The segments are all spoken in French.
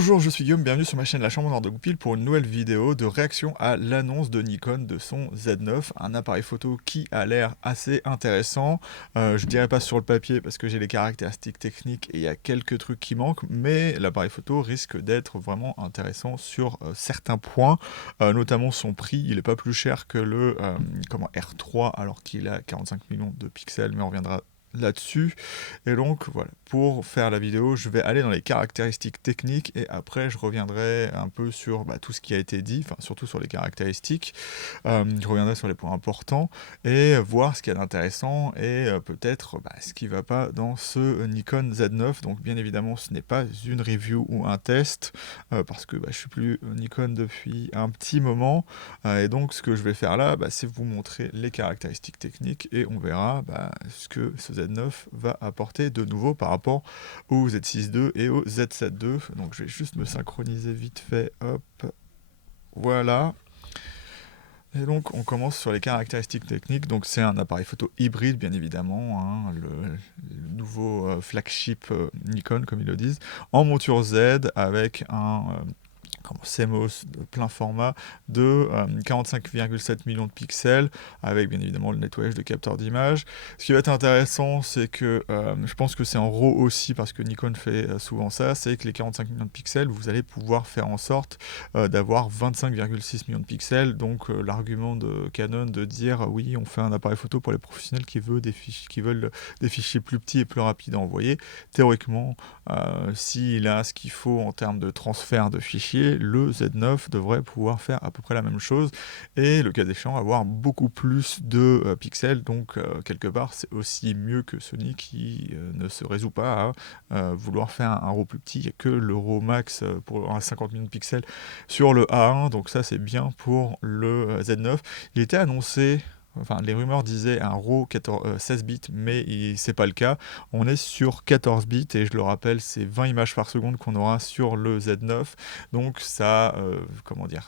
Bonjour, je suis Guillaume, bienvenue sur ma chaîne La Chambre en or de Goupil pour une nouvelle vidéo de réaction à l'annonce de Nikon de son Z9, un appareil photo qui a l'air assez intéressant. Je dirais pas sur le papier parce que j'ai les caractéristiques techniques et il y a quelques trucs qui manquent, mais l'appareil photo risque d'être vraiment intéressant sur certains points, notamment son prix. Il n'est pas plus cher que le R3 alors qu'il a 45 millions de pixels, mais on reviendra là-dessus. Et donc voilà, pour faire la vidéo, je vais aller dans les caractéristiques techniques et après je reviendrai un peu sur tout ce qui a été dit, enfin surtout sur les caractéristiques. Je reviendrai sur les points importants et voir ce qu'il y a d'intéressant et peut-être ce qui ne va pas dans ce Nikon Z9. Donc bien évidemment ce n'est pas une review ou un test parce que je suis plus Nikon depuis un petit moment et donc ce que je vais faire là, c'est vous montrer les caractéristiques techniques et on verra ce que ce Z9 va apporter de nouveau par rapport au Z6 II et au Z7 II. Donc je vais juste me synchroniser vite fait, hop, voilà. Et donc on commence sur les caractéristiques techniques. Donc c'est un appareil photo hybride bien évidemment, hein, le nouveau flagship Nikon comme ils le disent, en monture Z avec un CMOS de plein format de 45,7 millions de pixels avec bien évidemment le nettoyage de capteurs d'image. Ce qui va être intéressant, c'est que je pense que c'est en RAW aussi parce que Nikon fait souvent ça, c'est que les 45 millions de pixels, vous allez pouvoir faire en sorte d'avoir 25,6 millions de pixels. Donc l'argument de Canon de dire oui, on fait un appareil photo pour les professionnels qui veulent des fichiers plus petits et plus rapides à envoyer. Théoriquement, s'il a ce qu'il faut en termes de transfert de fichiers, le Z9 devrait pouvoir faire à peu près la même chose et le cas échéant avoir beaucoup plus de pixels. Donc quelque part c'est aussi mieux que Sony qui ne se résout pas à vouloir faire un RAW plus petit. Il n'y a que le RAW max pour un 50 millions de pixels sur le A1, donc ça c'est bien pour le Z9. Il était annoncé, enfin les rumeurs disaient un RAW 16 bits, mais c'est pas le cas. On est sur 14 bits et je le rappelle, c'est 20 images par seconde qu'on aura sur le Z9. Donc ça,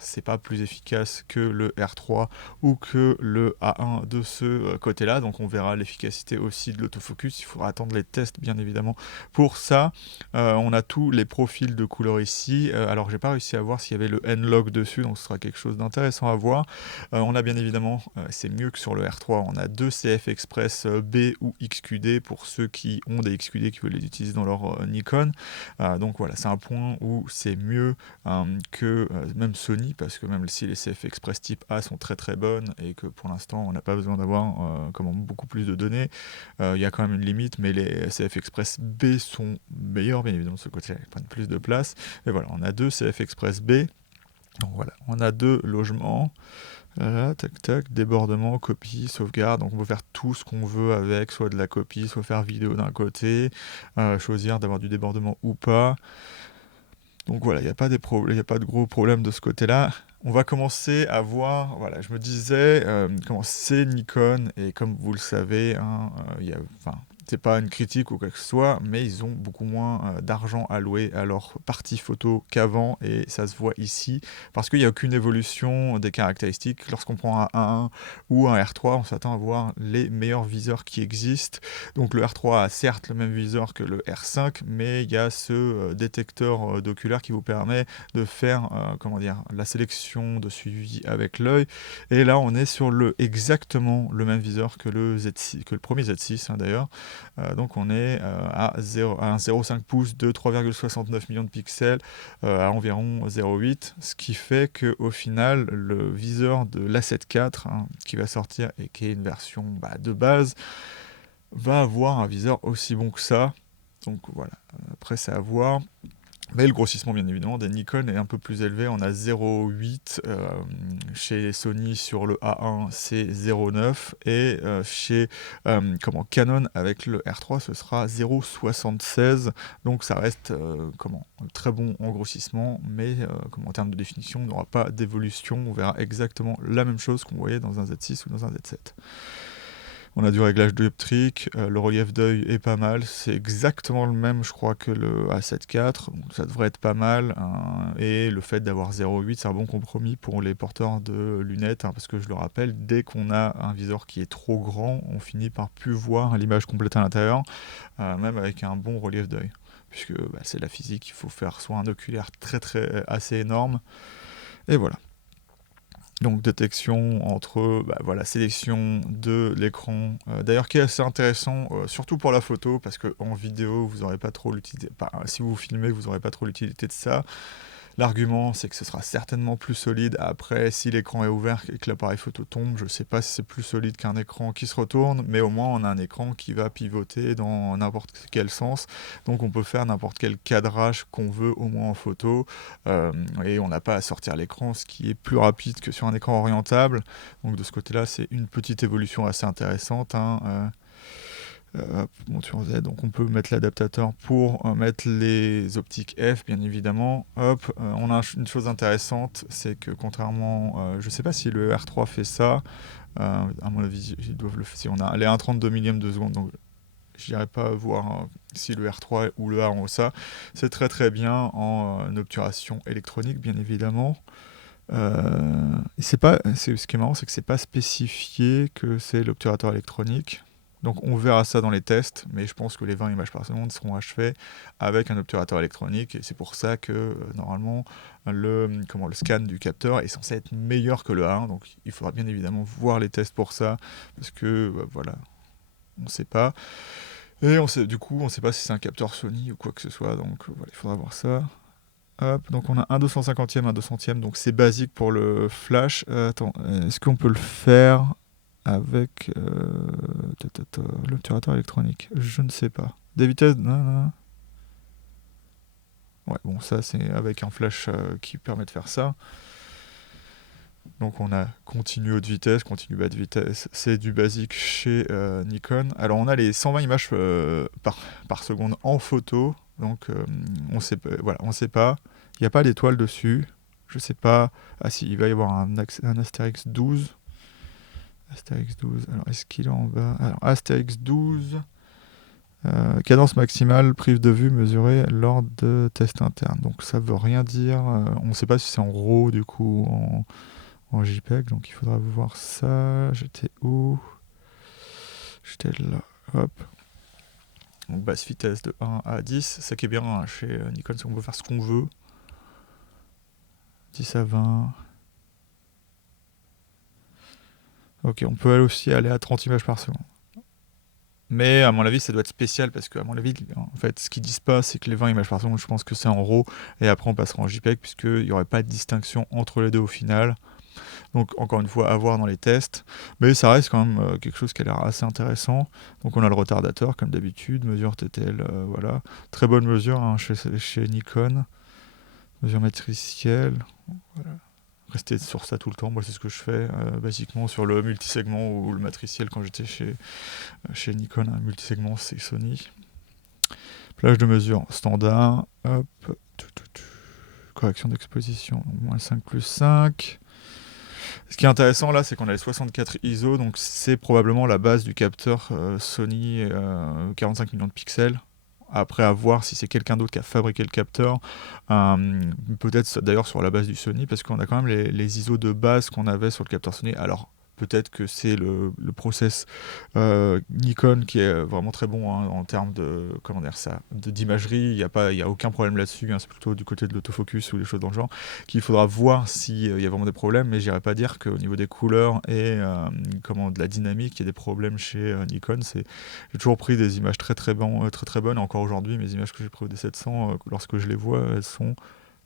c'est pas plus efficace que le R3 ou que le A1 de ce côté-là. Donc on verra l'efficacité aussi de l'autofocus. Il faudra attendre les tests bien évidemment pour ça. On a tous les profils de couleurs ici. Alors j'ai pas réussi à voir s'il y avait le N-Log dessus, donc ce sera quelque chose d'intéressant à voir. On a bien évidemment, c'est mieux que sur le R3, on a deux CF Express B ou XQD pour ceux qui ont des XQD qui veulent les utiliser dans leur Nikon. Donc voilà, c'est un point où c'est mieux que même Sony, parce que même si les CF Express type A sont très très bonnes et que pour l'instant on n'a pas besoin d'avoir beaucoup plus de données, il y a quand même une limite, mais les CF Express B sont meilleurs, bien évidemment de ce côté, ils prennent plus de place. Et voilà, on a deux CF Express B. Donc voilà, on a deux logements. Voilà, tac tac, débordement, copie, sauvegarde. Donc on peut faire tout ce qu'on veut avec, soit de la copie, soit faire vidéo d'un côté, choisir d'avoir du débordement ou pas. Donc voilà, il n'y a pas de gros problèmes de ce côté-là. On va commencer à voir, voilà, je me disais, comment c'est Nikon, et comme vous le savez, hein, c'est pas une critique ou quoi que ce soit, mais ils ont beaucoup moins d'argent alloué à leur partie photo qu'avant, et ça se voit ici, parce qu'il n'y a aucune évolution des caractéristiques. Lorsqu'on prend un 1.1 ou un R3, on s'attend à voir les meilleurs viseurs qui existent. Donc le R3 a certes le même viseur que le R5, mais il y a ce détecteur d'oculaire qui vous permet de faire la sélection de suivi avec l'œil. Et là, on est sur exactement le même viseur que le Z6, que le premier Z6 d'ailleurs. Donc on est à un 0,5 pouces de 3,69 millions de pixels à environ 0,8, ce qui fait qu'au final, le viseur de l'A7 IV qui va sortir et qui est une version de base, va avoir un viseur aussi bon que ça. Donc voilà, après c'est à voir. Mais le grossissement, bien évidemment, des Nikon est un peu plus élevé. On a 0,8 chez Sony sur le A1, c'est 0,9. Et chez Canon, avec le R3, ce sera 0,76. Donc ça reste très bon en grossissement, mais en termes de définition, on n'aura pas d'évolution. On verra exactement la même chose qu'on voyait dans un Z6 ou dans un Z7. On a du réglage dioptrique, le relief d'œil est pas mal, c'est exactement le même je crois que le A7 IV, donc ça devrait être pas mal, et le fait d'avoir 0,8 c'est un bon compromis pour les porteurs de lunettes, parce que je le rappelle, dès qu'on a un viseur qui est trop grand, on finit par plus voir l'image complète à l'intérieur, même avec un bon relief d'œil. puisque c'est la physique, il faut faire soit un oculaire assez énorme, et voilà. Donc détection entre sélection de l'écran, d'ailleurs qui est assez intéressant, surtout pour la photo, parce qu'en vidéo vous n'aurez pas trop l'utilité, si vous filmez vous n'aurez pas trop l'utilité de ça. L'argument, c'est que ce sera certainement plus solide. Après, si l'écran est ouvert et que l'appareil photo tombe, je ne sais pas si c'est plus solide qu'un écran qui se retourne, mais au moins on a un écran qui va pivoter dans n'importe quel sens. Donc on peut faire n'importe quel cadrage qu'on veut, au moins en photo. Et on n'a pas à sortir l'écran, ce qui est plus rapide que sur un écran orientable. Donc de ce côté-là, c'est une petite évolution assez intéressante. Monture Z, donc on peut mettre l'adaptateur pour mettre les optiques F, bien évidemment. On a une chose intéressante, c'est que contrairement, je ne sais pas si le R3 fait ça, à mon avis, ils doivent le faire. Si on a les 1,32 millième de seconde, donc je n'irai pas voir si le R3 ou le A ont ça. C'est très très bien en obturation électronique, bien évidemment. Ce qui est marrant, c'est que c'est pas spécifié que c'est l'obturateur électronique. Donc on verra ça dans les tests, mais je pense que les 20 images par seconde seront achevées avec un obturateur électronique, et c'est pour ça que normalement le scan du capteur est censé être meilleur que le A1, donc il faudra bien évidemment voir les tests pour ça, parce que on ne sait pas. Et on ne sait pas si c'est un capteur Sony ou quoi que ce soit, donc il faudra voir ça. Donc on a un 250e, un 200e, donc c'est basique pour le flash. Est-ce qu'on peut le faire avec l'obturateur électronique? Je ne sais pas. Des vitesses... Non. Ouais, bon, ça c'est avec un flash qui permet de faire ça. Donc on a continu haute vitesse, continu bas de vitesse, c'est du basique chez Nikon. Alors on a les 120 images par seconde en photo, donc on sait pas. Il n'y a pas d'étoile dessus, je sais pas. Ah si, il va y avoir un Astérix 12. Astérix 12, alors est-ce qu'il est en bas? Alors Astérix 12, cadence maximale, prise de vue mesurée lors de tests internes. Donc ça veut rien dire, on ne sait pas si c'est en RAW du coup, en JPEG, donc il faudra voir ça. J'étais où? J'étais là, hop. Donc basse vitesse de 1 à 10, ça qui est bien chez Nikon, c'est qu'on peut faire ce qu'on veut. 10 à 20. Ok, on peut aussi aller à 30 images par seconde. Mais à mon avis, ça doit être spécial, parce qu'à mon avis, en fait, ce qu'ils disent pas, c'est que les 20 images par seconde, je pense que c'est en RAW, et après on passera en JPEG, puisqu'il n'y aurait pas de distinction entre les deux au final. Donc encore une fois, à voir dans les tests, mais ça reste quand même quelque chose qui a l'air assez intéressant. Donc on a le retardateur comme d'habitude, mesure TTL, voilà, très bonne mesure chez Nikon, mesure matricielle, voilà. Rester sur ça tout le temps, moi c'est ce que je fais basiquement sur le multisegment ou le matriciel quand j'étais chez Nikon. Un multisegment c'est Sony. Plage de mesure standard, hop, correction d'exposition, moins 5 plus 5. Ce qui est intéressant là, c'est qu'on a les 64 ISO, donc c'est probablement la base du capteur Sony 45 millions de pixels. Après, à voir si c'est quelqu'un d'autre qui a fabriqué le capteur, peut-être d'ailleurs sur la base du Sony, parce qu'on a quand même les ISO de base qu'on avait sur le capteur Sony. Alors peut-être que c'est le process Nikon qui est vraiment très bon en termes d'imagerie. Il y a aucun problème là-dessus, c'est plutôt du côté de l'autofocus ou des choses dans le genre qu'il faudra voir s'il y a vraiment des problèmes, mais j'irais pas dire qu'au niveau des couleurs et de la dynamique, il y a des problèmes chez Nikon. J'ai toujours pris des images très très bonnes, et encore aujourd'hui mes images que j'ai prises au D700, lorsque je les vois, elles sont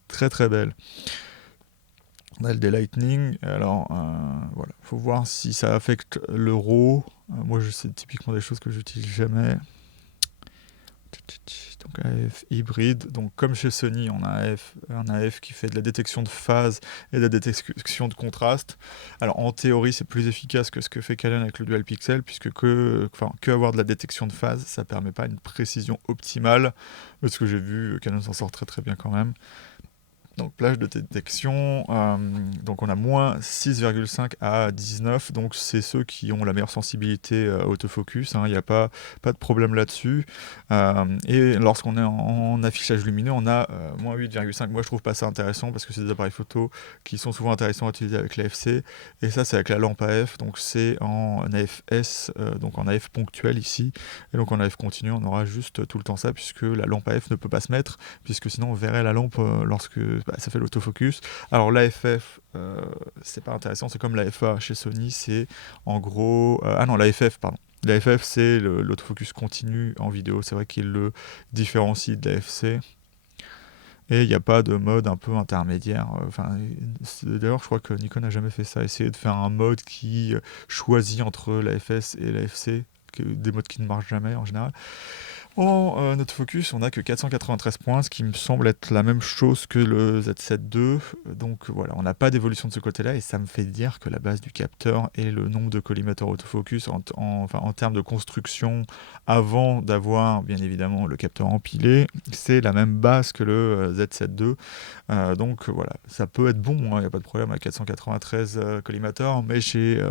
très très belles. On a le Lightning, alors voilà, faut voir si ça affecte le RAW. Moi, c'est typiquement des choses que j'utilise jamais. Donc AF hybride, donc comme chez Sony, on a un AF qui fait de la détection de phase et de la détection de contraste. Alors en théorie, c'est plus efficace que ce que fait Canon avec le dual pixel, puisque que avoir de la détection de phase, ça permet pas une précision optimale. Mais ce que j'ai vu, Canon s'en sort très très bien quand même. Donc plage de détection, donc on a moins 6,5 à 19, donc c'est ceux qui ont la meilleure sensibilité autofocus, hein, il n'y a pas de problème là-dessus. Et lorsqu'on est en affichage lumineux, on a moins 8,5. Moi je trouve pas ça intéressant parce que c'est des appareils photo qui sont souvent intéressants à utiliser avec l'AFC, et ça c'est avec la lampe AF, donc c'est en AFS, donc en AF ponctuel ici, et donc en AF continu on aura juste tout le temps ça, puisque la lampe AF ne peut pas se mettre, puisque sinon on verrait la lampe lorsque ça fait l'autofocus. Alors l'AFF, c'est pas intéressant, c'est comme l'AFA chez Sony, c'est en gros... ah non, l'AFF, pardon. L'AFF, c'est l'autofocus continu en vidéo, c'est vrai qu'il le différencie de l'AFC. Et il n'y a pas de mode un peu intermédiaire. Enfin, d'ailleurs, je crois que Nikon n'a jamais fait ça. Essayer de faire un mode qui choisit entre l'AFS et l'AFC, des modes qui ne marchent jamais en général. En autofocus, on n'a que 493 points, ce qui me semble être la même chose que le Z7 II. Donc voilà, on n'a pas d'évolution de ce côté-là, et ça me fait dire que la base du capteur et le nombre de collimateurs autofocus en termes de construction, avant d'avoir bien évidemment le capteur empilé, c'est la même base que le Z7 II. Donc voilà, ça peut être bon, il n'y a pas de problème à 493 collimateurs, mais chez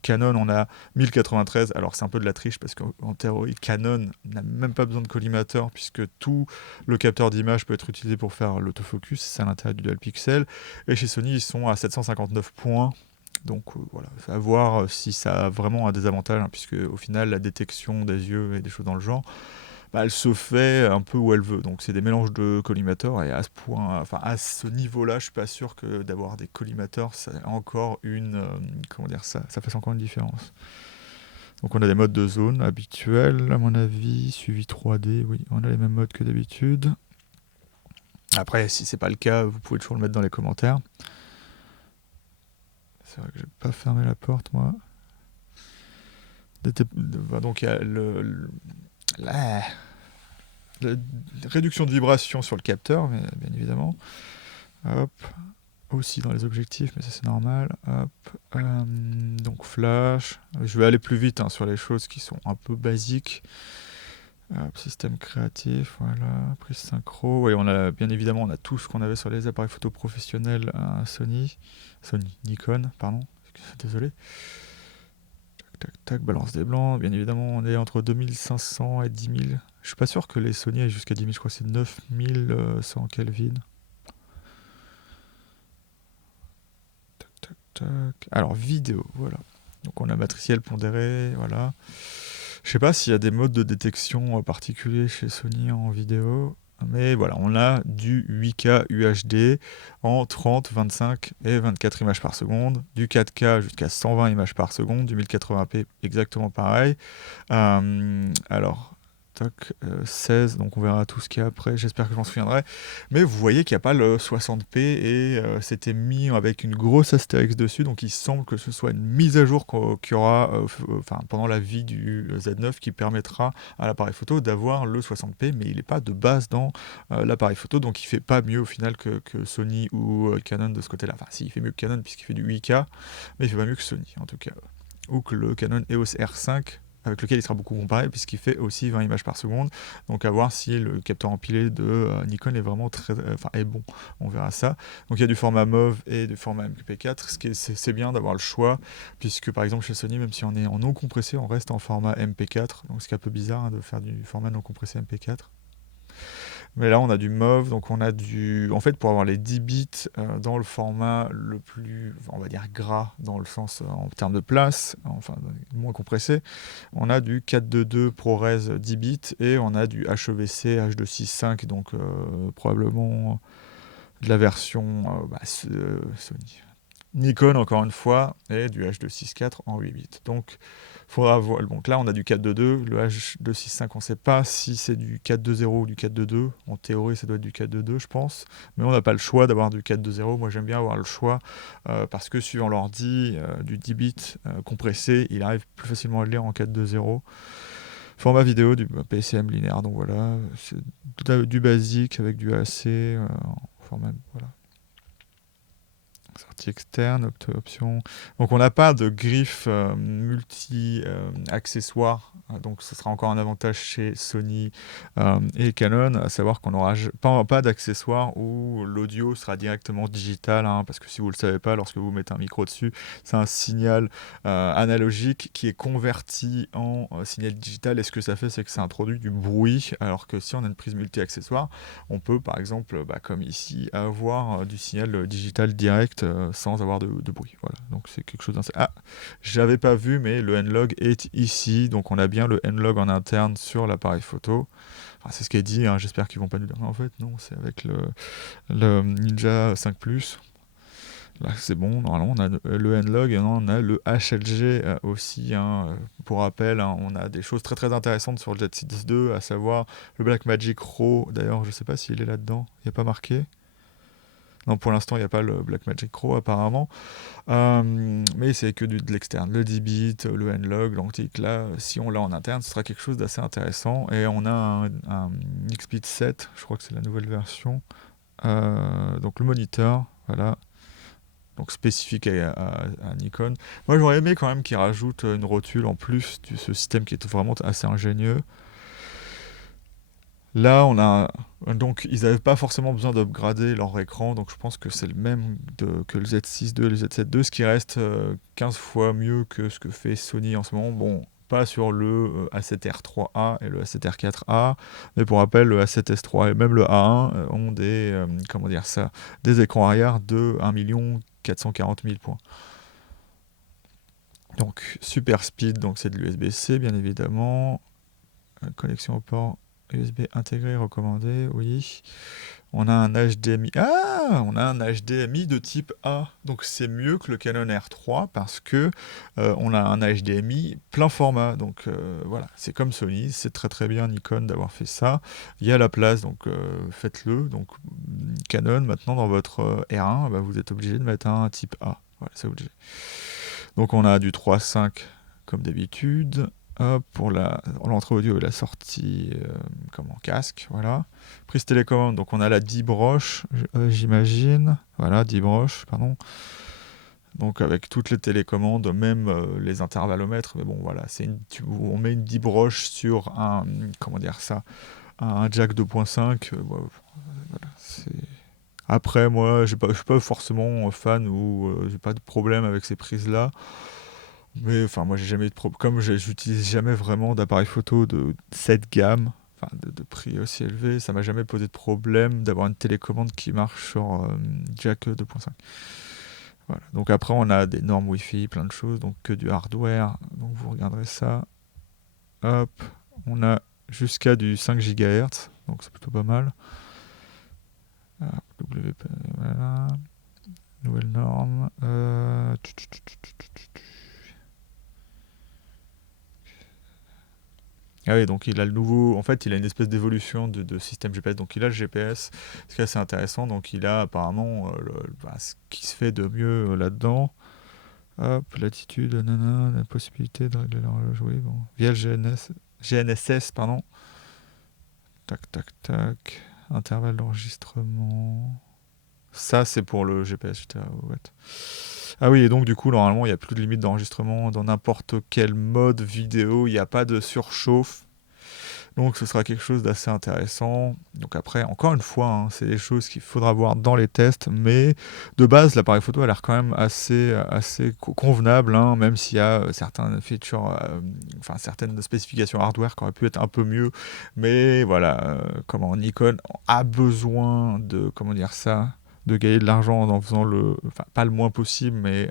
Canon, on a 1093. Alors c'est un peu de la triche parce qu'en théorie, Canon n'a même pas besoin de collimateur, puisque tout le capteur d'image peut être utilisé pour faire l'autofocus, c'est à l'intérieur du dual pixel. Et chez Sony, ils sont à 759 points. Donc voilà, à voir si ça a vraiment un désavantage, hein, puisque au final, la détection des yeux et des choses dans le genre, elle se fait un peu où elle veut. Donc c'est des mélanges de collimateurs, et à ce point, enfin à ce niveau-là, je suis pas sûr que d'avoir des collimateurs, ça a encore comment dire ça fasse encore une différence. Donc on a des modes de zone habituels, à mon avis, suivi 3D, oui, on a les mêmes modes que d'habitude. Après, si c'est pas le cas, vous pouvez toujours le mettre dans les commentaires. C'est vrai que j'ai pas fermé la porte, moi. Donc il y a la réduction de vibration sur le capteur, bien évidemment. Hop. Aussi dans les objectifs, mais ça c'est normal. Hop. Donc flash. Je vais aller plus vite sur les choses qui sont un peu basiques. Hop, système créatif, voilà. Prise synchro. Oui, bien évidemment, on a tout ce qu'on avait sur les appareils photo professionnels Nikon, pardon. Désolé. Tac, tac, tac, balance des blancs. Bien évidemment, on est entre 2500 et 10 000. Je suis pas sûr que les Sony aient jusqu'à 10 000, je crois que c'est 9100 Kelvin. Alors, vidéo, voilà. Donc, on a matriciel pondéré, voilà. Je sais pas s'il y a des modes de détection particuliers chez Sony en vidéo, mais voilà, on a du 8K UHD en 30, 25 et 24 images par seconde, du 4K jusqu'à 120 images par seconde, du 1080p exactement pareil. Alors, toc, 16, donc on verra tout ce qu'il y a après, j'espère que je m'en souviendrai. Mais vous voyez qu'il n'y a pas le 60p, et c'était mis avec une grosse astérix dessus, donc il semble que ce soit une mise à jour qu'il y aura pendant la vie du Z9, qui permettra à l'appareil photo d'avoir le 60p, mais il n'est pas de base dans l'appareil photo, donc il fait pas mieux au final que Sony ou Canon de ce côté-là. Enfin si, il fait mieux que Canon puisqu'il fait du 8K, mais il fait pas mieux que Sony en tout cas. Ou que le Canon EOS R5, avec lequel il sera beaucoup comparé, puisqu'il fait aussi 20 images par seconde. Donc à voir si le capteur empilé de Nikon est vraiment est bon. On verra ça. Donc il y a du format MOV et du format MP4. C'est bien d'avoir le choix, puisque par exemple chez Sony, même si on est en non compressé, on reste en format MP4. Donc c'est un peu bizarre de faire du format non compressé MP4. Mais là, on a du MOV, donc on a En fait, pour avoir les 10 bits dans le format le plus, on va dire, gras, dans le sens en termes de place, enfin, moins compressé, on a du 422 ProRes 10 bits, et on a du HEVC H265, donc probablement de la version Sony. Nikon, encore une fois, et du H264 en 8 bits. Donc, faudra voir. Donc là, on a du 422. Le H265, on ne sait pas si c'est du 420 ou du 422. En théorie, ça doit être du 422, je pense. Mais on n'a pas le choix d'avoir du 420. Moi, j'aime bien avoir le choix parce que suivant l'ordi, du 10 bits compressé, il arrive plus facilement à le lire en 420. Format vidéo, du PCM linéaire. Donc voilà, c'est du basique avec du AC. Format, voilà. Sortie externe, option. Donc on n'a pas de griffe multi-accessoires. Donc ce sera encore un avantage chez Sony et Canon, à savoir qu'on n'aura pas d'accessoires où l'audio sera directement digital. Parce que si vous ne le savez pas, lorsque vous mettez un micro dessus, c'est un signal analogique qui est converti en signal digital. Et ce que ça fait, c'est que ça introduit du bruit. Alors que si on a une prise multi-accessoire, on peut par exemple, comme ici, avoir du signal digital direct sans avoir de bruit. Voilà, donc c'est quelque chose d'intéressant. Ah, j'avais pas vu, mais le N-Log est ici, donc on a bien le N-Log en interne sur l'appareil photo. Enfin, c'est ce qui est dit, j'espère qu'ils vont pas nous dire. En fait, non, c'est avec le Ninja 5 Plus. Là, c'est bon, normalement, on a le N-Log et on a le HLG aussi. Pour rappel, on a des choses très très intéressantes sur le Z6 II, à savoir le Blackmagic RAW. D'ailleurs, je sais pas s'il est là-dedans, il n'y a pas marqué. Non, pour l'instant, il n'y a pas le Blackmagic RAW apparemment. Mais c'est que de l'externe. Le D-Bit, le N-Log, l'antique, là, si on l'a en interne, ce sera quelque chose d'assez intéressant. Et on a un XSpeed 7, je crois que c'est la nouvelle version. Donc le moniteur, voilà. Donc spécifique à Nikon. Moi, j'aurais aimé quand même qu'ils rajoutent une rotule en plus de ce système qui est vraiment assez ingénieux. Là, donc ils n'avaient pas forcément besoin d'upgrader leur écran, donc je pense que c'est le même que le Z6 II et le Z7 II, ce qui reste 15 fois mieux que ce que fait Sony en ce moment. Bon, pas sur le A7R3A et le A7R4A, mais pour rappel, le A7S3 et même le A1 ont des écrans arrière de 1 440 000 points. Donc super speed, donc c'est de l'USB-C bien évidemment. Connexion au port USB intégré recommandé, oui. On a un HDMI. On a un HDMI de type A. Donc c'est mieux que le Canon R3 parce que on a un HDMI plein format. Donc voilà, c'est comme Sony, c'est très très bien Nikon d'avoir fait ça. Il y a la place, donc faites-le. Donc Canon, maintenant dans votre R1, vous êtes obligé de mettre un type A. Voilà, c'est obligé. Donc on a du 3.5 comme d'habitude. Pour l'entrée audio et la sortie casque, voilà. Prise télécommande, donc on a la 10 broches, j'imagine. Voilà, 10 broches, pardon. Donc avec toutes les télécommandes, même les intervallomètres, mais bon voilà, on met une 10 broches sur un jack 2.5. Voilà, après, moi, je suis pas forcément fan ou j'ai pas de problème avec ces prises-là. Mais enfin, moi, j'ai jamais eu de problème. Comme j'utilise jamais vraiment d'appareil photo de cette gamme, enfin de prix aussi élevé, ça m'a jamais posé de problème d'avoir une télécommande qui marche sur jack 2.5. Voilà. Donc après, on a des normes Wi-Fi, plein de choses, donc que du hardware. Donc vous regarderez ça. Hop, on a jusqu'à du 5 GHz, donc c'est plutôt pas mal. Voilà. Nouvelle norme. Ah oui, donc il a le nouveau. En fait, il a une espèce d'évolution de système GPS. Donc il a le GPS, ce qui est assez intéressant. Donc il a apparemment ce qui se fait de mieux là-dedans. Hop, latitude, la possibilité de régler l'horloge, oui, bon. Via le GNSS, pardon. Tac, tac, tac. Intervalle d'enregistrement. Ça, c'est pour le GPS. Ouais. Ah oui, et donc du coup, normalement, il n'y a plus de limite d'enregistrement dans n'importe quel mode vidéo. Il n'y a pas de surchauffe. Donc ce sera quelque chose d'assez intéressant. Donc après, encore une fois, c'est des choses qu'il faudra voir dans les tests. Mais de base, l'appareil photo a l'air quand même assez convenable, même s'il y a certaines features, certaines spécifications hardware qui auraient pu être un peu mieux. Mais voilà, Nikon a besoin de, de gagner de l'argent en faisant pas le moins possible, mais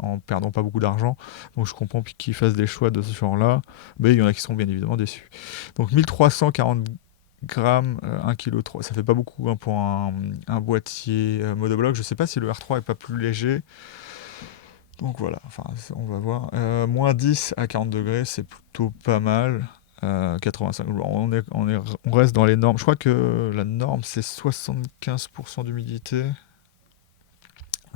en perdant pas beaucoup d'argent. Donc je comprends qu'ils fassent des choix de ce genre-là, mais il y en a qui sont bien évidemment déçus. Donc 1340 grammes, 1,3 kg, ça fait pas beaucoup pour un boîtier monobloc. Je sais pas si le R3 est pas plus léger. Donc voilà, on va voir. Moins 10 à 40 degrés, c'est plutôt pas mal. 85, on reste dans les normes. Je crois que la norme c'est 75% d'humidité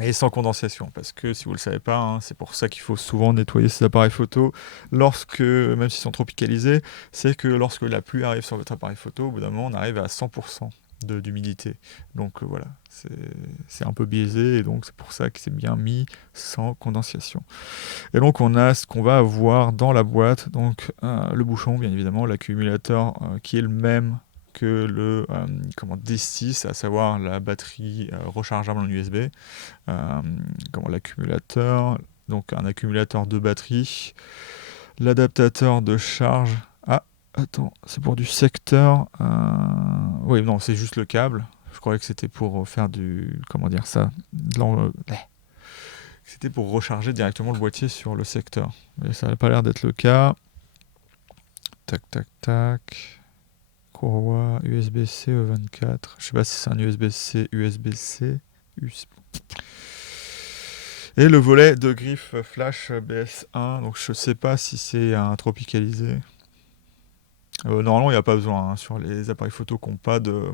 et sans condensation, parce que si vous le savez pas, c'est pour ça qu'il faut souvent nettoyer ces appareils photo même s'ils sont tropicalisés, c'est que lorsque la pluie arrive sur votre appareil photo, au bout d'un moment on arrive à 100%. d'humidité. Donc voilà, c'est un peu biaisé et donc c'est pour ça que c'est bien mis sans condensation. Et donc on a ce qu'on va avoir dans la boîte, donc le bouchon bien évidemment, l'accumulateur qui est le même que le D6, à savoir la batterie rechargeable en USB, l'accumulateur, donc un accumulateur de batterie, l'adaptateur de charge. Ah, attends, c'est pour du secteur. Oui, non, c'est juste le câble. Je croyais que c'était pour faire du. Comment dire ça C'était pour recharger directement le boîtier sur le secteur. Mais ça n'a pas l'air d'être le cas. Tac, tac, tac. Courroie USB-C E24. Je sais pas si c'est un USB-C, USB-C. Et le volet de griffe flash BS1. Donc je sais pas si c'est un tropicalisé. Normalement, il n'y a pas besoin sur les appareils photo qui n'ont pas de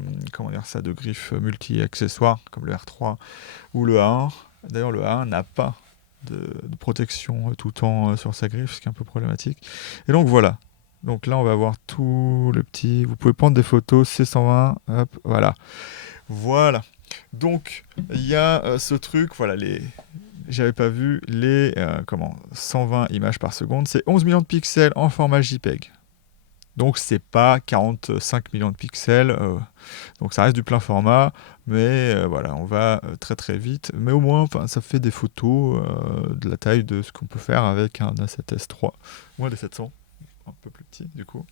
griffe multi-accessoires comme le R3 ou le A1. D'ailleurs, le A1 n'a pas de protection tout le temps sur sa griffe, ce qui est un peu problématique. Et donc voilà. Donc là, on va voir tout le petit. Vous pouvez prendre des photos C120. Hop, voilà. Voilà. Donc, il y a ce truc. Voilà, j'avais pas vu les 120 images par seconde. C'est 11 millions de pixels en format JPEG. Donc c'est pas 45 millions de pixels, donc ça reste du plein format, mais voilà, on va très très vite. Mais au moins, ça fait des photos de la taille de ce qu'on peut faire avec un A7S III ou un D700, un peu plus petit du coup.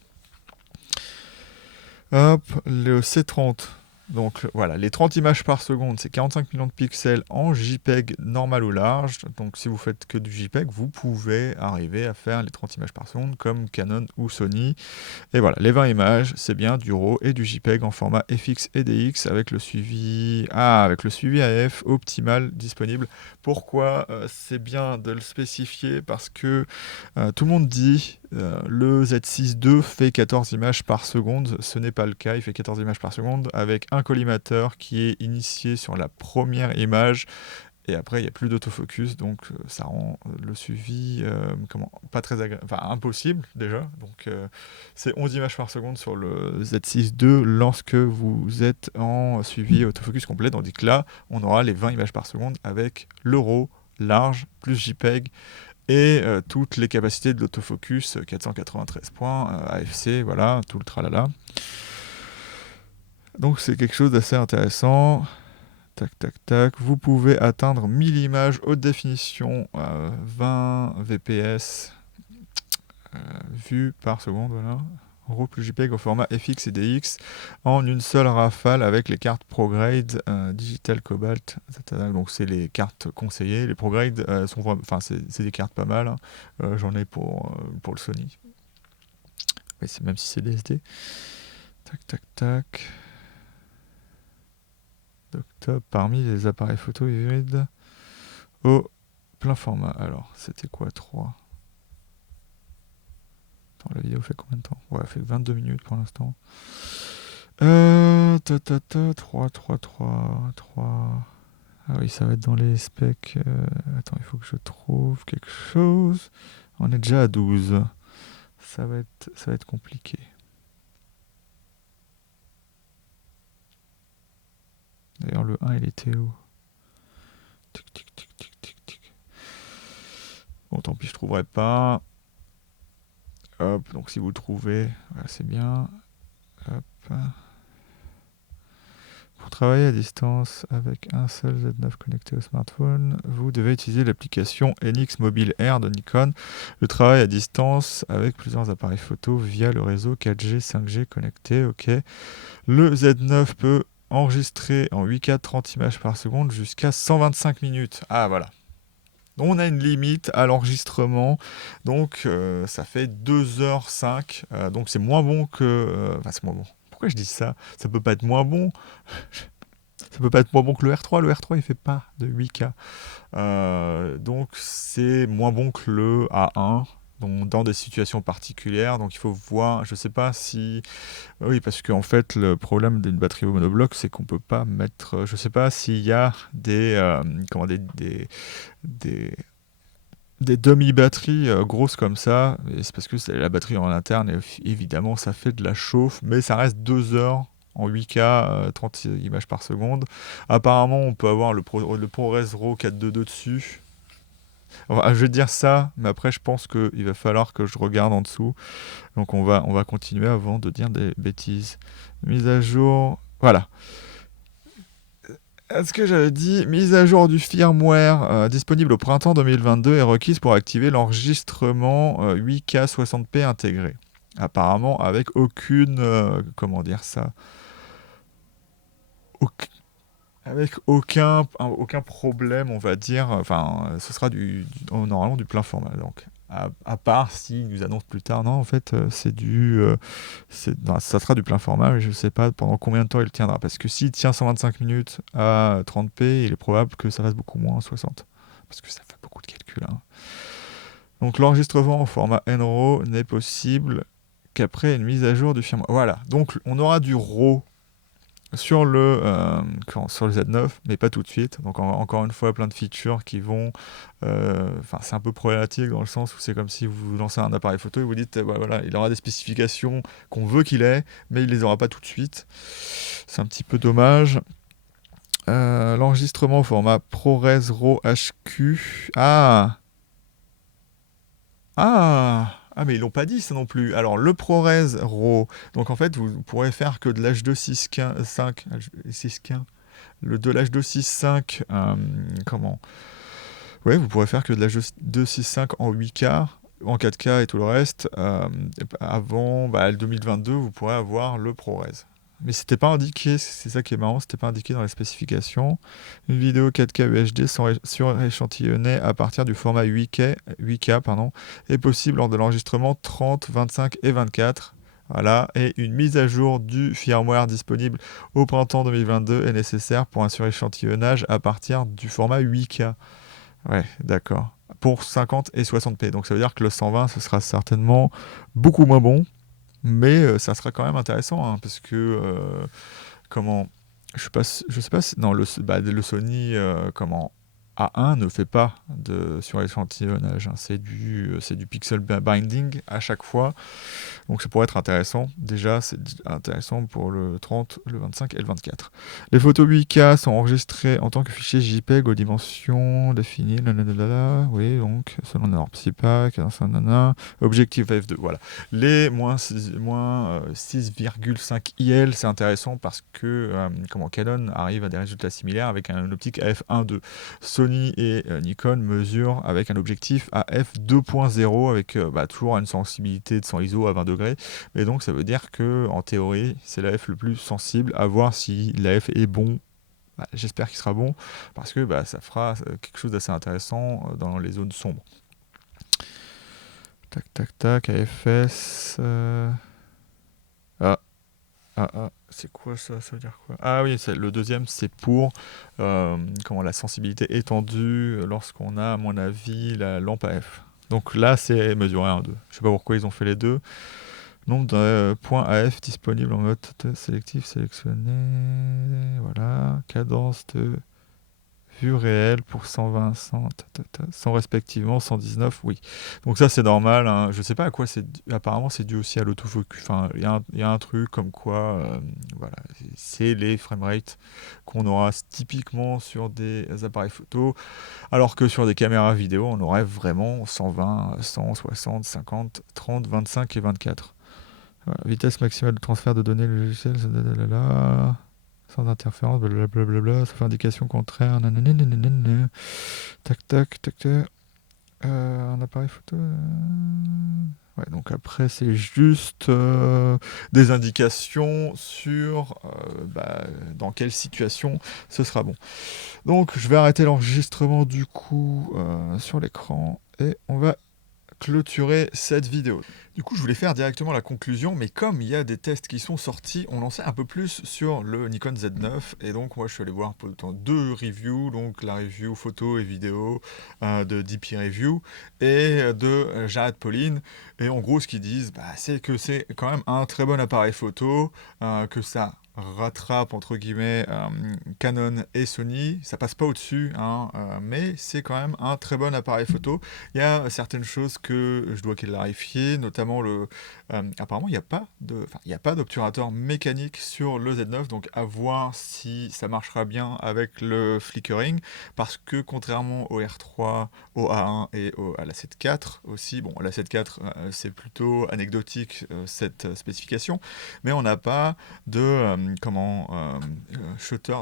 Hop, le C30. Donc voilà, les 30 images par seconde, c'est 45 millions de pixels en JPEG normal ou large. Donc si vous faites que du JPEG, vous pouvez arriver à faire les 30 images par seconde comme Canon ou Sony. Et voilà, les 20 images, c'est bien du RAW et du JPEG en format FX et DX avec le suivi AF optimal disponible. Pourquoi c'est bien de le spécifier? Parce que tout le monde dit le Z6 II fait 14 images par seconde. Ce n'est pas le cas, il fait 14 images par seconde avec un collimateur qui est initié sur la première image. Et après, il n'y a plus d'autofocus, donc ça rend le suivi pas très agréable, enfin impossible déjà. Donc c'est 11 images par seconde sur le Z6 II lorsque vous êtes en suivi autofocus complet, tandis que là, on aura les 20 images par seconde avec le RAW large plus JPEG et toutes les capacités de l'autofocus 493 points, AFC, voilà, tout le tralala. Donc c'est quelque chose d'assez intéressant. Tac, tac, tac. Vous pouvez atteindre 1000 images haute définition, 20 VPS vues par seconde, voilà. RAW plus JPEG au format FX et DX en une seule rafale avec les cartes ProGrade, Digital Cobalt, etc. Donc c'est les cartes conseillées. Les ProGrade c'est des cartes pas mal. J'en ai pour le Sony. Oui, même si c'est des SD. Tac, tac, tac. Top parmi les appareils photo hybrides au plein format. Alors, c'était quoi 3 ? Attends, la vidéo fait combien de temps ? Ouais, elle fait 22 minutes pour l'instant. 3. Ah oui, ça va être dans les specs. Attends, il faut que je trouve quelque chose. On est déjà à 12. Ça va être compliqué. D'ailleurs, le 1, il était où ? Tic, tic, tic, tic, tic, tic. Bon, tant pis, je trouverai pas. Hop, donc si vous le trouvez, voilà, c'est bien. Hop. Pour travailler à distance avec un seul Z9 connecté au smartphone, vous devez utiliser l'application NX Mobile Air de Nikon. Le travail à distance avec plusieurs appareils photo via le réseau 4G, 5G connecté, ok. Le Z9 peut enregistrer en 8K 30 images par seconde jusqu'à 125 minutes. Ah voilà. On a une limite à l'enregistrement, donc ça fait 2h05, donc c'est moins bon que... Enfin, c'est moins bon. Pourquoi je dis ça ? Ça peut pas être moins bon. Ça peut pas être moins bon que le R3. Le R3, il fait pas de 8K. Donc c'est moins bon que le A1. Donc, dans des situations particulières, donc il faut voir, je sais pas si... Oui, parce qu'en fait, le problème d'une batterie au monobloc, c'est qu'on peut pas mettre... Je sais pas s'il y a des demi-batteries grosses comme ça, et c'est parce que c'est la batterie en interne, et évidemment ça fait de la chauffe, mais ça reste 2 heures en 8K, 30 images par seconde. Apparemment, on peut avoir le ProRes RAW 422 dessus. Enfin, je vais dire ça, mais après, je pense qu'il va falloir que je regarde en dessous. Donc, on va continuer avant de dire des bêtises. Mise à jour. Voilà. Ce que j'avais dit, mise à jour du firmware disponible au printemps 2022 est requise pour activer l'enregistrement 8K 60p intégré. Apparemment, avec aucune. Comment dire ça, avec aucun problème, on va dire. Enfin, ce sera normalement du plein format. Donc, à part s'ils nous annoncent plus tard, non, en fait, non, ça sera du plein format, mais je ne sais pas pendant combien de temps il tiendra. Parce que s'il tient 125 minutes à 30p, il est probable que ça fasse beaucoup moins à 60. Parce que ça fait beaucoup de calculs. Hein. Donc, l'enregistrement au format NRAW n'est possible qu'après une mise à jour du firmware. Voilà. Donc, on aura du RAW sur le Z9, mais pas tout de suite. Donc encore une fois, plein de features qui vont... c'est un peu problématique dans le sens où c'est comme si vous lancez un appareil photo et vous dites, voilà, il aura des spécifications qu'on veut qu'il ait, mais il les aura pas tout de suite. C'est un petit peu dommage. L'enregistrement au format ProRes RAW HQ. Mais ils l'ont pas dit ça non plus. Alors le ProRes RAW, donc en fait vous pourrez faire que de l'H2 6.15, de l'H2 6.5, comment Ouais, vous pourrez faire que de l'H2 6.5 en 8K, en 4K et tout le reste. Avant 2022, vous pourrez avoir le ProRes. Mais c'était pas indiqué, c'est ça qui est marrant, c'était pas indiqué dans les spécifications. Une vidéo 4K UHD suréchantillonnée à partir du format 8K est possible lors de l'enregistrement 30, 25 et 24. Voilà, et une mise à jour du firmware disponible au printemps 2022 est nécessaire pour un suréchantillonnage à partir du format 8K. Ouais, d'accord. Pour 50 et 60p. Donc ça veut dire que le 120, ce sera certainement beaucoup moins bon. Mais ça sera quand même intéressant, hein, parce que comment je sais pas si, non, le Sony A1 ne fait pas de suréchantillonnage, hein, c'est du pixel binding à chaque fois, donc ça pourrait être intéressant. Déjà, c'est intéressant pour le 30, le 25 et le 24. Les photos 8K sont enregistrées en tant que fichier JPEG aux dimensions définies, oui, donc selon la norme CIPAC, objectif f2, voilà. Les moins 6,5 IL, c'est intéressant parce que Canon arrive à des résultats similaires avec un optique à f1.2. Sony et Nikon mesurent avec un objectif à f2.0 avec toujours une sensibilité de 100 ISO à 20 degrés. Et donc ça veut dire que en théorie, c'est l'AF le plus sensible. À voir si l'AF est bon. J'espère qu'il sera bon parce que ça fera quelque chose d'assez intéressant dans les zones sombres. Tac, tac, tac, AFS. C'est quoi ça? Ça veut dire quoi? Ah oui, le deuxième, c'est pour la sensibilité étendue lorsqu'on a, à mon avis, la lampe AF. Donc là, c'est mesuré 1, 2. Je sais pas pourquoi ils ont fait les deux. Nombre de points AF disponibles en mode sélectif sélectionné. Voilà. Cadence de vue réelle pour 120, 100 respectivement, 119, oui. Donc ça, c'est normal. Hein. Je sais pas à quoi c'est dû. Apparemment, c'est dû aussi à l'autofocus. Enfin, il y a un truc comme quoi, voilà, c'est les framerates qu'on aura typiquement sur des appareils photo, alors que sur des caméras vidéo, on aurait vraiment 120, 160, 50, 30, 25 et 24. Voilà. Vitesse maximale de transfert de données logicielles, sans interférence, blablabla, sauf indication contraire, tac tac tac tac. Un appareil photo. Ouais, donc après c'est juste des indications sur dans quelle situation ce sera bon. Donc je vais arrêter l'enregistrement du coup sur l'écran et on va clôturer cette vidéo. Du coup, je voulais faire directement la conclusion, mais comme il y a des tests qui sont sortis, on en sait un peu plus sur le Nikon Z9, et donc moi je suis allé voir deux reviews, donc la review photo et vidéo de DP Review et de Jared Pauline, et en gros ce qu'ils disent, c'est que c'est quand même un très bon appareil photo, que ça rattrape entre guillemets Canon et Sony, ça passe pas au-dessus, hein, mais c'est quand même un très bon appareil photo. Il y a certaines choses que je dois clarifier, notamment apparemment il y a pas d'obturateur mécanique sur le Z9, donc à voir si ça marchera bien avec le flickering, parce que contrairement au R3, au A1 et à la 7 IV aussi, bon la 7 IV c'est plutôt anecdotique cette spécification, mais on n'a pas de shutter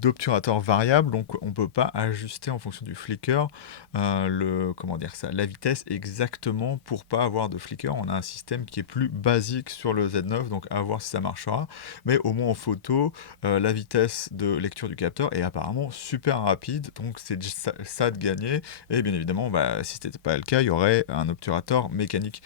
d'obturateur variable, donc on peut pas ajuster en fonction du flicker la vitesse exactement pour pas avoir de flicker. On a un système qui est plus basique sur le Z9, donc à voir si ça marchera, mais au moins en photo la vitesse de lecture du capteur est apparemment super rapide, donc c'est ça de gagner. Et bien évidemment, si c'était pas le cas, il y aurait un obturateur mécanique.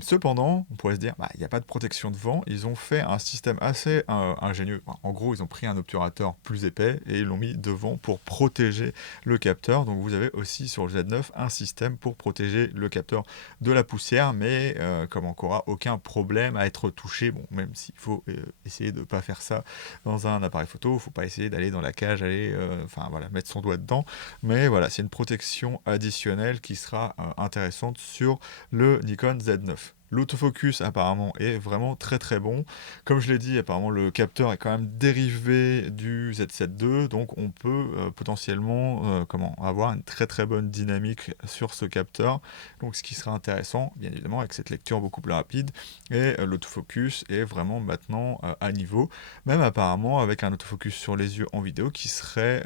Cependant, on pourrait se dire, il n'y a pas de protection de vent. Ils ont fait un système assez ingénieux. En gros, ils ont pris un obturateur plus épais et ils l'ont mis devant pour protéger le capteur. Donc vous avez aussi sur le Z9 un système pour protéger le capteur de la poussière, mais comme on n'aura aucun problème à être touché. Bon, même s'il faut essayer de ne pas faire ça dans un appareil photo, il ne faut pas essayer d'aller dans la cage, mettre son doigt dedans. Mais voilà, c'est une protection additionnelle qui sera intéressante sur le Nikon Z9. L'autofocus apparemment est vraiment très très bon. Comme je l'ai dit, apparemment le capteur est quand même dérivé du Z7 II, donc on peut potentiellement avoir une très très bonne dynamique sur ce capteur. Donc ce qui sera intéressant, bien évidemment, avec cette lecture beaucoup plus rapide. Et l'autofocus est vraiment maintenant à niveau. Même apparemment avec un autofocus sur les yeux en vidéo qui serait,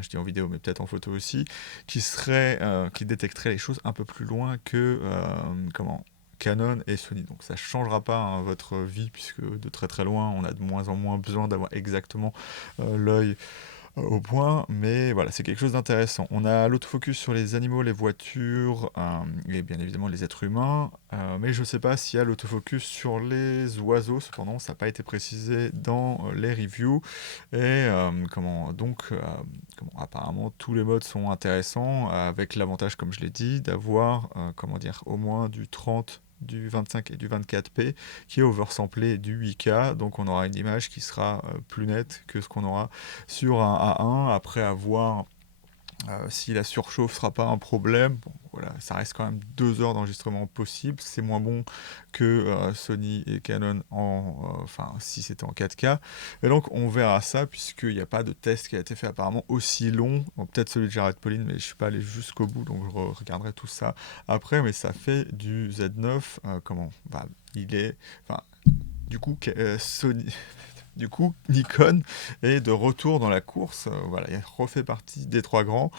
je dis en vidéo mais peut-être en photo aussi, qui détecterait les choses un peu plus loin que Canon et Sony. Donc ça ne changera pas votre vie, puisque de très très loin, on a de moins en moins besoin d'avoir exactement l'œil au point, mais voilà, c'est quelque chose d'intéressant. On a l'autofocus sur les animaux, les voitures et bien évidemment les êtres humains, mais je ne sais pas s'il y a l'autofocus sur les oiseaux, cependant ça n'a pas été précisé dans les reviews, et apparemment tous les modes sont intéressants, avec l'avantage, comme je l'ai dit, d'avoir au moins du 30, du 25 et du 24p qui est oversamplé du 8K, donc on aura une image qui sera plus nette que ce qu'on aura sur un A1, après avoir si la surchauffe sera pas un problème. Bon, voilà, ça reste quand même 2 heures d'enregistrement possible, c'est moins bon que Sony et Canon si c'était en 4K, et donc on verra ça, puisqu'il n'y a pas de test qui a été fait apparemment aussi long. Bon, peut-être celui de Jared Polin, mais je suis pas allé jusqu'au bout, donc je regarderai tout ça après. Mais ça fait du Z9 il est, du coup Sony du coup, Nikon est de retour dans la course. Il refait partie des 3 grands.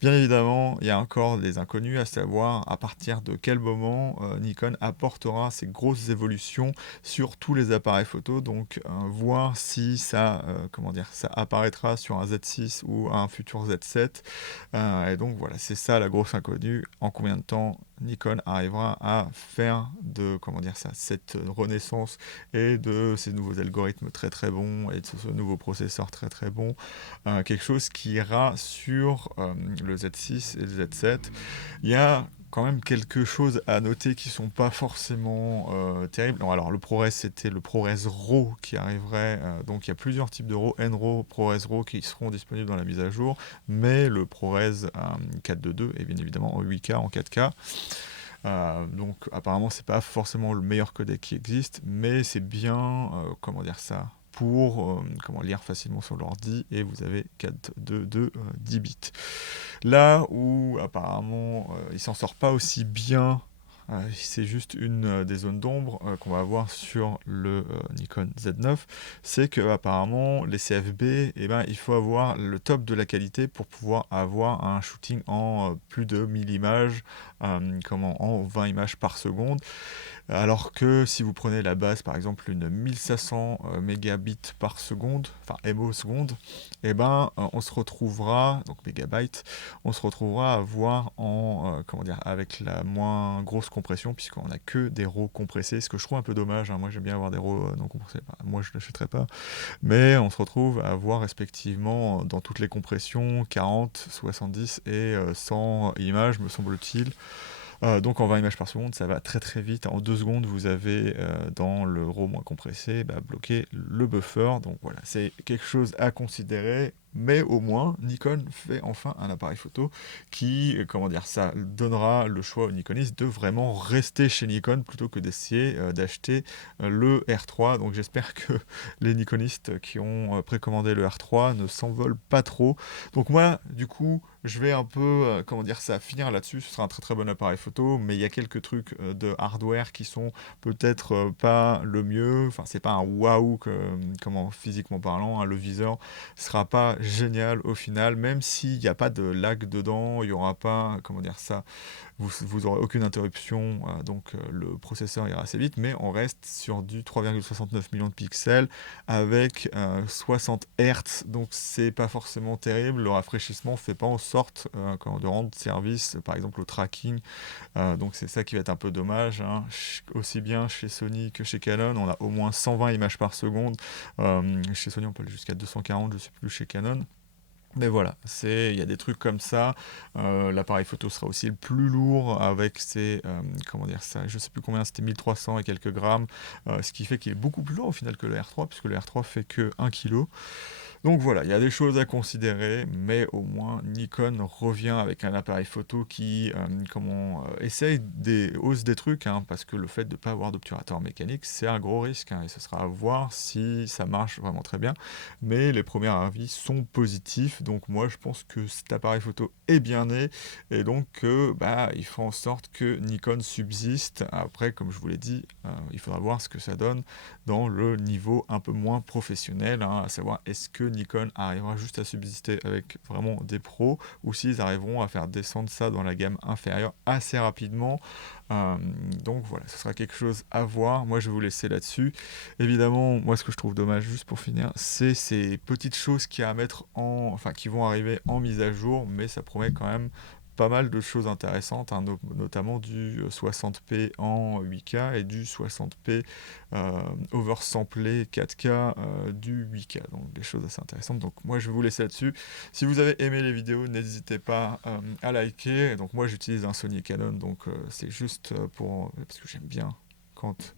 Bien évidemment, il y a encore des inconnus, à savoir à partir de quel moment Nikon apportera ces grosses évolutions sur tous les appareils photo. Donc, voir si ça apparaîtra sur un Z6 ou un futur Z7. Et donc, voilà, c'est ça la grosse inconnue. En combien de temps Nikon arrivera à faire cette renaissance et de ces nouveaux algorithmes très très bons et de ce nouveau processeur très très bon, quelque chose qui ira sur le Z6 et le Z7. Il y a quand même quelque chose à noter qui sont pas forcément terribles. Non, alors le ProRes, c'était le ProRes RAW qui arriverait, donc il y a plusieurs types de RAW, NRAW, ProRes RAW qui seront disponibles dans la mise à jour, mais le ProRes 422 est bien évidemment en 8K, en 4K. Donc apparemment c'est pas forcément le meilleur codec qui existe, mais c'est bien pour lire facilement sur l'ordi, et vous avez 422 10 bits. Là où apparemment il s'en sort pas aussi bien, c'est juste une des zones d'ombre qu'on va avoir sur le Nikon Z9, c'est que apparemment les CFB, il faut avoir le top de la qualité pour pouvoir avoir un shooting en plus de 1000 images, en 20 images par seconde. Alors que si vous prenez la base, par exemple une 1500 mégabits par seconde, MO seconde, on se retrouvera, donc mégabytes, on se retrouvera à voir avec la moins grosse compression, puisqu'on n'a que des RAW compressés, ce que je trouve un peu dommage, hein. Moi j'aime bien avoir des RAW non compressés, moi je ne l'achèterai pas, mais on se retrouve à avoir respectivement dans toutes les compressions 40, 70 et 100 images, me semble-t-il. Donc en 20 images par seconde, ça va très très vite. En 2 secondes, vous avez dans le RAW moins compressé, bloqué le buffer. Donc voilà, c'est quelque chose à considérer. Mais au moins, Nikon fait enfin un appareil photo qui, comment dire, ça donnera le choix aux Nikonistes de vraiment rester chez Nikon plutôt que d'essayer d'acheter le R3. Donc j'espère que les Nikonistes qui ont précommandé le R3 ne s'envolent pas trop. Donc moi, du coup, je vais un peu, comment dire ça, finir là-dessus. Ce sera un très très bon appareil photo, mais il y a quelques trucs de hardware qui sont peut-être pas le mieux. Enfin, c'est pas un waouh, comment physiquement parlant, hein. Le viseur sera pas génial au final, même s'il n'y a pas de lag dedans, il y aura pas, comment dire ça, vous aurez aucune interruption, donc le processeur ira assez vite, mais on reste sur du 3,69 millions de pixels avec 60 Hz, donc c'est pas forcément terrible. Le rafraîchissement fait pas en sorte de rendre service, par exemple, au tracking, donc c'est ça qui va être un peu dommage, hein. Aussi bien chez Sony que chez Canon, on a au moins 120 images par seconde. Chez Sony, on peut aller jusqu'à 240, je sais plus, chez Canon. Mais voilà, il y a des trucs comme ça. L'appareil photo sera aussi le plus lourd avec ses, comment dire ça, je sais plus combien, c'était 1300 et quelques grammes, ce qui fait qu'il est beaucoup plus lourd au final que le R3, puisque le R3 fait que 1 kg. Donc voilà, il y a des choses à considérer, mais au moins Nikon revient avec un appareil photo qui essaye ose des trucs, hein, parce que le fait de ne pas avoir d'obturateur mécanique, c'est un gros risque, hein, et ce sera à voir si ça marche vraiment très bien. Mais les premiers avis sont positifs, donc moi je pense que cet appareil photo est bien né, et donc il faut en sorte que Nikon subsiste. Après, comme je vous l'ai dit, il faudra voir ce que ça donne dans le niveau un peu moins professionnel, hein, à savoir est-ce que Nikon arrivera juste à subsister avec vraiment des pros, ou s'ils arriveront à faire descendre ça dans la gamme inférieure assez rapidement. Euh, donc voilà, ce sera quelque chose à voir. Moi, je vais vous laisser là-dessus. Évidemment, moi, ce que je trouve dommage, juste pour finir, c'est ces petites choses qui vont arriver en mise à jour, mais ça promet quand même pas mal de choses intéressantes, hein, notamment du 60p en 8K et du 60p oversamplé 4K du 8K. Donc des choses assez intéressantes. Donc moi je vais vous laisser là-dessus. Si vous avez aimé les vidéos, n'hésitez pas à liker. Donc moi j'utilise un Sony Canon, donc c'est juste parce que j'aime bien quand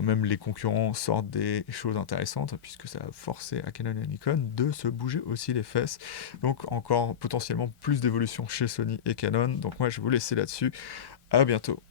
même les concurrents sortent des choses intéressantes, puisque ça a forcé à Canon et Nikon de se bouger aussi les fesses. Donc encore potentiellement plus d'évolution chez Sony et Canon. Donc moi je vais vous laisser là-dessus. À bientôt.